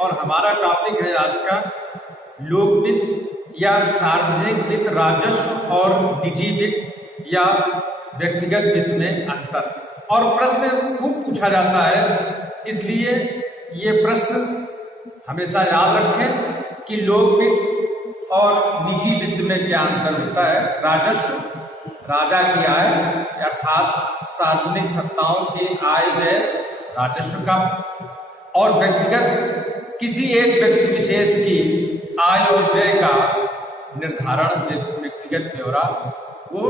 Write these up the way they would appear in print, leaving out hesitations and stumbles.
और हमारा टॉपिक है आज का लोक वित्त या सार्वजनिक वित्त, राजस्व और निजी वित्त या व्यक्तिगत वित्त में अंतर। और प्रश्न खूब पूछा जाता है, इसलिए ये प्रश्न हमेशा याद रखें कि लोक वित्त और निजी वित्त में क्या अंतर होता है। राजस्व राजा की आय अर्थात सार्वजनिक सत्ताओं की आय व्यय राजस्व का, और व्यक्तिगत किसी एक व्यक्ति विशेष की आय और व्यय का निर्धारण व्यक्तिगत ब्यौरा वो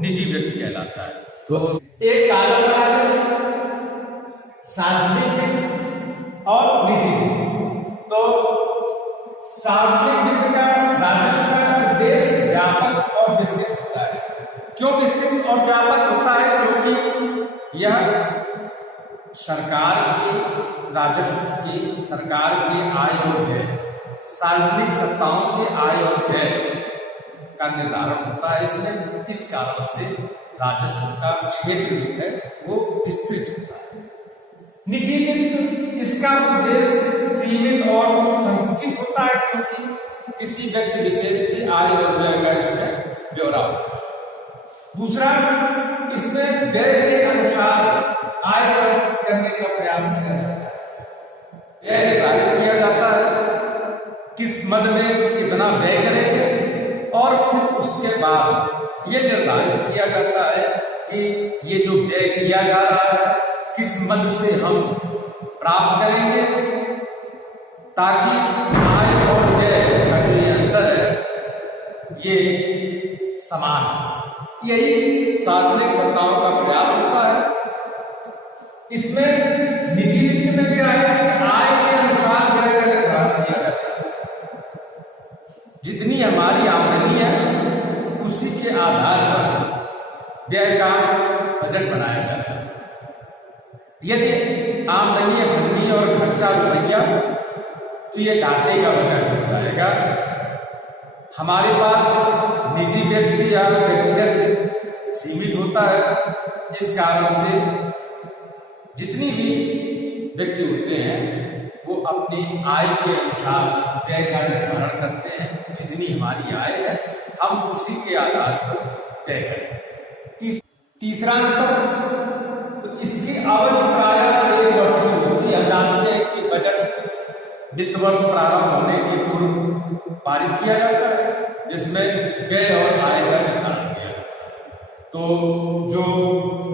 निजी वित्त कहलाता है। तो एक कॉलम बना दो, सार्वजनिक वित्त और निजी वित्त। तो सार्वजनिक वित्त का राजस्व का उद्देश्य व्यापक और विस्तृत होता है। क्यों विस्तृत और व्यापक होता है? क्योंकि यह सरकार की राजस्व की, सरकार की आय और व्यय, सार्वजनिक सत्ताओं की आय और व्यय का निर्धारण होता है इसमें। इस कारण से राजस्व का क्षेत्र जो है वो विस्तृत होता है। निजी वित्त, इसका उद्देश्य सीमित और संकुचित होता है, क्योंकि किसी व्यक्ति विशेष की आय और व्यय का इसमें ब्यौरा होता है। दूसरा, इसमें व्यय के अनुसार आय करने का प्रयास किया जाता है। व्यय निर्धारित किया जाता है, किस मद में कितना व्यय करेंगे, और फिर उसके बाद यह निर्धारित किया जाता है कि ये जो व्यय किया जा रहा है किस मद से हम प्राप्त करेंगे, ताकि आय और व्यय का जो ये अंतर है ये समान हो। यही सार्वजनिक सत्ताओं का प्रयास होता है। इसमें निजी वित्त में क्या है कि आय के अनुसार व्यय का निर्धारण किया जाता है। जितनी हमारी आमदनी है उसी के आधार पर व्यय का बजट बनाया जाता है। यदि आमदनी अठन्नी और खर्चा रुपया, तो ये घाटे का बजट हो जाएगा। हमारे पास निजी व्यक्ति या व्यक्तिगत वित्त सीमित होता है, इस कारण से जितनी भी व्यक्ति होते हैं वो अपनी आय के अनुसार व्यय का निर्धारण करते हैं। जितनी हमारी आय है हम उसी के आधार पर व्यय करें। तीसरा अंतर, तो इसकी अवधि प्रायः 1 वर्ष की होती है। हम जानते हैं कि बजट वित्त वर्ष प्रारंभ होने के पूर्व पारित किया जाता है, जिसमें व्यय और आय का निर्धारण किया जाता है। तो जो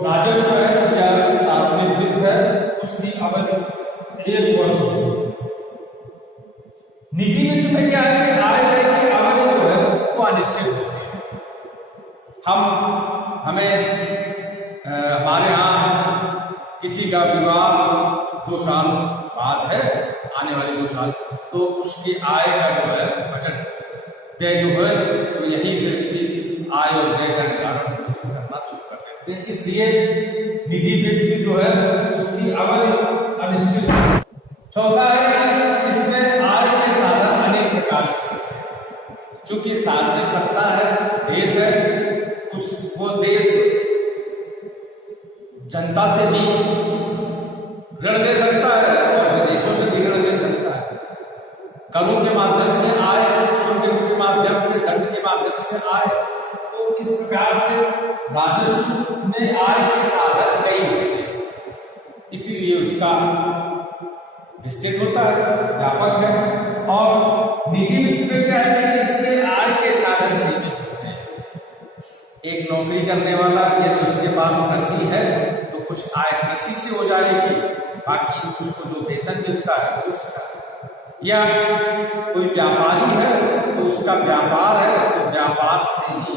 राजस्व है या सार्वजनिक वित्त है उसकी अवधि 1 वर्ष होती है। निजी वित्त में क्या है कि आय व्यय की अवधि जो है वो अनिश्चित होती है। हमारे यहाँ किसी का विवाह 2 साल बाद है, आने वाले 2 साल, तो उसकी आय का जो है बजट व्यय जो है तो यहीं से इसकी आय और व्यय का निर्धारण करना शुरू कर देते हैं। इसलिए निजी वित्त जो है उसकी अवधि अनिश्चित है। चौथा है, इसमें आय के साधन अनेक प्रकार के होते हैं। चूंकि सार्वजनिक सत्ता है, देश है, वो देश जनता से भी ऋण दे सकता है और विदेशों से भी ऋण दे सकता है। करों के माध्यम से आय, शुल्क के माध्यम से, दंड के माध्यम से आय। तो इस प्रकार से राजस्व में आय के साधन कई होते हैं, इसीलिए उसका विस्तृत होता है, व्यापक है। और निजी वित्त में क्या है कि इससे आय के साधन सीमित होते हैं। एक नौकरी करने वाला यदि उसके पास कृषि है तो कुछ आय कृषि से हो जाएगी, बाकी उसको जो वेतन मिलता है वो उसका। या कोई व्यापारी है तो उसका व्यापार है, तो व्यापार से ही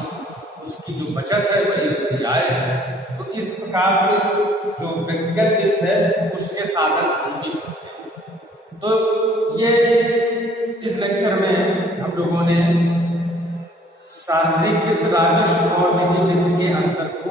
उसकी जो बचत है वही उसकी आय है। तो इस प्रकार से जो व्यक्तिगत वित्त है उसके साधन सीमित होते हैं। तो ये इस लेक्चर में हम लोगों ने सार्वजनिक वित्त, राजस्व और निजी वित्त के अंतर को